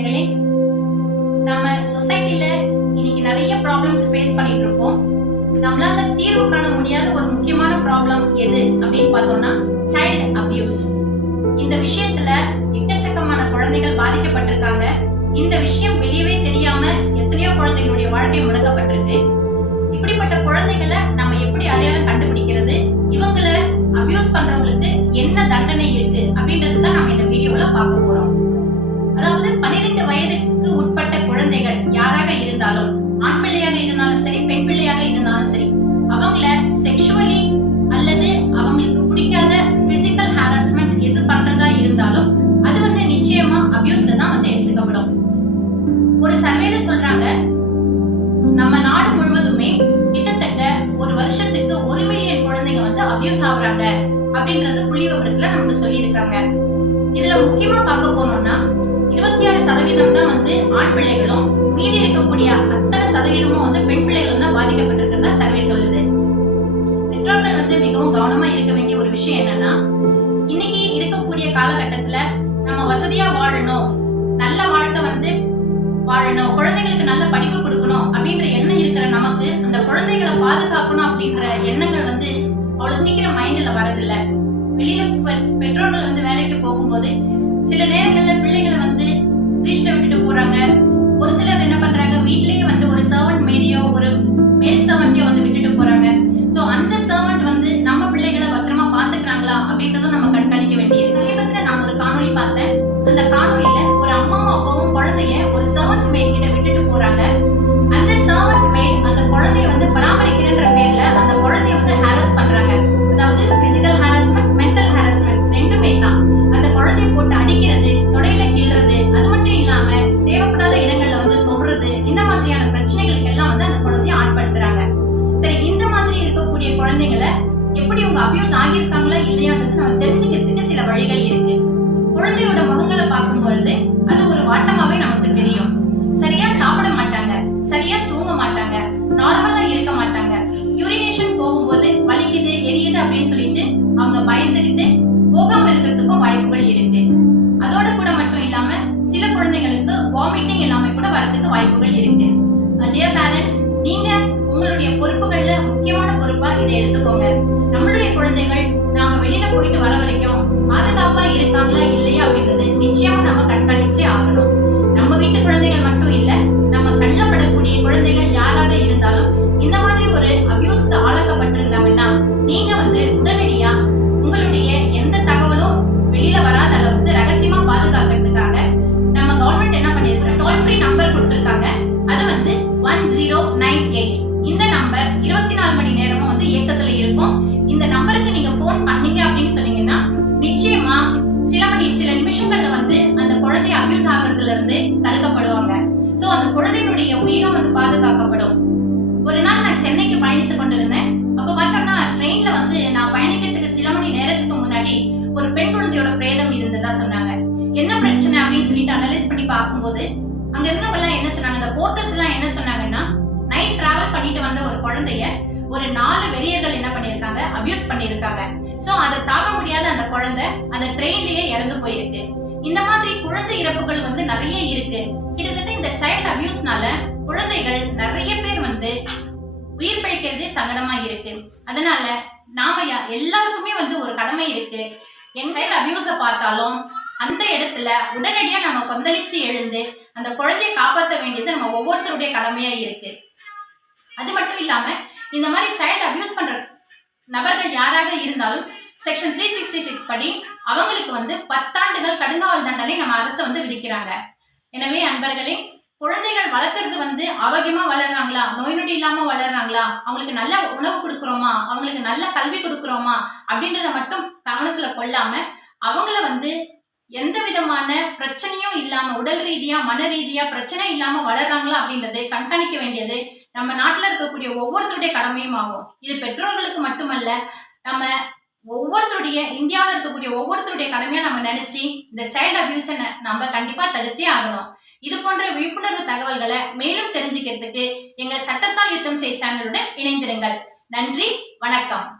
குழந்தைகளே நம்ம சொசைட்டில இன்னைக்கு நிறைய ப்ராப்ளம்ஸ் ஃபேஸ் பண்ணிட்டு இருக்கோம். நம்மளால தீர்வு காண முடியாத ஒரு முக்கியமான ப்ராப்ளம் எது அப்படின்னு பார்த்தோம்னா சைல்டு அபியூஸ் இந்த விஷயத்துல எக்கச்சக்கமான குழந்தைகள் பாதிக்கப்பட்டிருக்காங்க. இந்த விஷயம் வெளியவே தெரியாம எத்தனையோ குழந்தைகளுடைய வாழ்க்கை முடக்கப்பட்டிருக்கு. இப்படிப்பட்ட குழந்தைகளை நம்ம எப்படி அடையாளம் கண்டுபிடிக்கிறது? இவங்களை அபியூஸ் பண்றவங்களுக்கு என்ன தண்டனை இருக்கு அப்படின்றது தான் நம்ம இந்த வீடியோல பார்க்க போறோம். அதாவது பன்னிரண்டு வயதுக்கு உட்பட்ட குழந்தைகள் யாராக இருந்தாலும் ஆண் பிள்ளையாக இருந்தாலும் சரி பெண் பிள்ளையாக இருந்தாலும் சரி அவங்கள செக்ஷுவலி அல்லது அவங்களுக்கு பிடிக்காத பிசிக்கல் ஹாரஸ்மெண்ட் எது பண்றதா இருந்தாலும் அது வந்து நிச்சயமா அபியூஸ்ல தான் வந்து எடுத்துக்கப்படும். ஒரு சர்வேல சொல்றாங்க நம்ம நாடு முழுவதுமே கிட்டத்தட்ட ஒரு வருஷத்துக்கு ஒரு மில்லியன் குழந்தைங்க வந்து அபியூஸ் ஆகுறாங்க அப்படின்றது புள்ளி விவரத்துல நமக்கு சொல்லியிருக்காங்க. இதுல முக்கியமா பார்க்க போனோம்னா இருபத்தி ஆறு சதவீதம் தான் வந்து ஆண் பிள்ளைகளும் மீதி இருக்கக்கூடிய அத்தனை சதவீதமும் வந்து பெண் பிள்ளைகளும் தான் பாதிக்கப்பட்டிருக்கிறதா சர்வே சொல்லுது. பெற்றோர்கள் வந்து மிகவும் கவனமா இருக்க வேண்டிய ஒரு விஷயம் என்னன்னா இன்னைக்கு இருக்கக்கூடிய காலகட்டத்துல நம்ம வசதியா வாழணும் நல்ல வாழ்க்கை வந்து வாழணும் குழந்தைகளுக்கு நல்ல படிப்பு கொடுக்கணும் அப்படின்ற எண்ணம் இருக்கிற நமக்கு அந்த குழந்தைகளை பாதுகாக்கணும் அப்படின்ற எண்ணங்கள் வந்து அவ்வளவு சீக்கிரம் மைண்ட்ல வரதில்லை வெளியில பெற்றோர்கள் வந்து வேலைக்கு போகும்போது சில நேரங்கள்ல பிள்ளைகளை வந்து வீட்டுல விட்டுட்டு போறாங்க. ஒரு சிலர் என்ன பண்றாங்க வீட்லயே வந்து ஒரு சர்வன்ட் மேடியோ ஒரு மேல் சர்வன்ட்டையோ வந்து விட்டுட்டு போறாங்க. சோ அந்த சர்வன்ட் வந்து நம்ம பிள்ளைகளை பத்திரமா பாத்துக்கிறாங்களா அப்படின்றதும் நம்ம கண்காணிக்க வேண்டியது. சமீபத்துல நான் ஒரு காணொலி பார்த்தேன். அந்த காணொலியில ஒரு அம்மாவும் அப்பாவும் குழந்தைய ஒரு சர்வன்ட் மேட் கிட்ட இருக்கக்கூடிய குழந்தைகளை எப்படி உங்க அபியூஸ் ஆகியிருக்காங்களா இல்லையான்றது நம்ம தெரிஞ்சுக்கிறதுக்கு சில வழிகள் இருக்கு. குழந்தையோட முகங்களை பார்க்கும் பொழுது அது ஒரு வாட்டமாவே நமக்கு தெரியும். சரியா சாப்பிட மாட்டாங்க சரியா தூங்க மாட்டாங்க நார்மலா இருக்க மாட்டாங்க. யூரினேஷன் போகும்போது வலிக்குது எரியுது அப்படின்னு சொல்லிட்டு அவங்க பயந்துகிட்டு போகாம இருக்கிறதுக்கும் வாய்ப்புகள் இருக்கு. அதோட கூட மட்டும் இல்லாம சில குழந்தைகளுக்கு வாமிட்டிங் எல்லாமே கூட வரதுக்கு வாய்ப்புகள் இருக்கு. Uh, டியர் பேரண்ட்ஸ் நீங்க உங்களுடைய பொறுப்புகள்ல முக்கியமான பொறுப்பா இதை எடுத்துக்கோங்க. நம்மளுடைய குழந்தைகள் நாம வெளியில போயிட்டு வர வரைக்கும் பாதுகாப்பா இருக்காங்களா இல்லையா அப்படின்றது நிச்சயமா நம்ம கண்காணிச்சே ஆகணும். நம்ம வீட்டு குழந்தைகள் மட்டும் இல்ல நம்ம கண்ணப்படக்கூடிய குழந்தைகள் யாராக இருந்தாலும் இந்த மாதிரி ஒரு அபியூஸ்க்கு ஆளாக்கப்பட்டிருந்தாங்கன்னா நீங்க வந்து உடனடியா உங்களுடைய எந்த தகவலும் வெளியில வராத அளவுக்கு ரகசியமா பாதுகாக்கிறதுக்காக நம்ம கவர்மெண்ட் என்ன பண்ணிருக்கு? டோல் ஃப்ரீ நம்பர் கொடுத்துருக்காங்க. அது வந்து ஒன் ஜீரோ நைன் எயிட் இந்த நம்பர் இருபத்தி நாலு மணி நேரமும் வந்து இயக்கத்துல இருக்கும். இந்த நம்பருக்கு நீங்க போன் பண்ணீங்க அப்படின்னு சொன்னீங்கன்னா நிச்சயமா சில மணி சில நிமிஷங்கள்ல வந்து அந்த குழந்தை அபியூஸ் ஆகுறதுல இருந்து தடுக்கப்படுவாங்க. சோ அந்த குழந்தையினுடைய உயிரும் வந்து பாதுகாக்கப்படும். ஒரு நாள் நான் சென்னைக்கு பயணித்துக் கொண்டிருந்தேன். அப்ப பார்த்தோம்னா ட்ரெயின்ல வந்து நான் பயணிக்கிறதுக்கு சில மணி நேரத்துக்கு முன்னாடி ஒரு பெண் குழந்தையோட பிரேதம் இருந்ததா சொன்னாங்க. என்ன பிரச்சனை அப்படின்னு சொல்லிட்டு அனலைஸ் பண்ணி பார்க்கும்போது அங்க இருந்தவங்க எல்லாம் என்ன சொன்னாங்க? அந்த போர்ட்டர்ஸ் எல்லாம் என்ன சொன்னாங்கன்னா நைட் டிராவல் பண்ணிட்டு வந்த ஒரு குழந்தைய ஒரு நாலு வெளியர்கள் என்ன பண்ணிருக்காங்க அபியூஸ் பண்ணிருக்காங்க சோ அதை தாங்க முடியாத அந்த குழந்தை அந்த ட்ரெயின்லயே இறந்து போயிருக்கு. இந்த மாதிரி குழந்தை இறப்புகள் வந்து நிறைய இருக்கு. கிட்டத்தட்ட இந்த சைல்ட் அபியூஸ்னால குழந்தைகள் நிறைய பேர் வந்து உயிர் பிழைக்கிறதே சங்கடமா இருக்கு. அதனால நாம எல்லாருக்குமே வந்து ஒரு கடமை இருக்கு. எங்க சைல்ட் அபியூஸ பார்த்தாலும் அந்த இடத்துல உடனடியா நம்ம கொந்தளிச்சு எழுந்து அந்த குழந்தையை காப்பாற்ற வேண்டியது நம்ம ஒவ்வொருத்தருடைய கடமையா இருக்கு. அது மட்டும் இல்லாம இந்த மாதிரி சைல்டு அபியூஸ் பண்ற நபர்கள் யாராக இருந்தாலும் செக்ஷன் த்ரீ சிக்ஸ்டி சிக்ஸ் படி அவங்களுக்கு வந்து பத்தாண்டுகள் கடுங்காவல் தண்டனை நம்ம அரசு வந்து விதிக்கிறாங்க. எனவே அன்பர்களே குழந்தைகள் வளர்க்கறது வந்து ஆரோக்கியமா வளர்றாங்களா? நோய் நொடி இல்லாம வளர்றாங்களா? அவங்களுக்கு நல்ல உணவு கொடுக்குறோமா? அவங்களுக்கு நல்ல கல்வி கொடுக்குறோமா? அப்படின்றத மட்டும் கவனத்துல கொள்ளாம அவங்கள வந்து எந்த விதமான பிரச்சனையும் இல்லாம உடல் ரீதியா மன ரீதியா பிரச்சனை இல்லாம வளர்றாங்களா அப்படின்றது கண்காணிக்க வேண்டியது நம்ம நாட்டுல இருக்கக்கூடிய ஒவ்வொருத்தருடைய கடமையும் ஆகும். இது பெற்றோர்களுக்கு மட்டுமல்ல நம்ம ஒவ்வொருத்தருடைய இந்தியாவில் இருக்கக்கூடிய ஒவ்வொருத்தருடைய கடமையா நம்ம நினைச்சு இந்த சைல்டு அபியூஸை நம்ம கண்டிப்பா தடுத்தே ஆகணும். இது போன்ற விழிப்புணர்வு தகவல்களை மேலும் தெரிஞ்சுக்கிறதுக்கு எங்கள் சட்டத்தால் யுத்தம் செய் சேனலுடன் இணைந்திருங்கள். நன்றி வணக்கம்.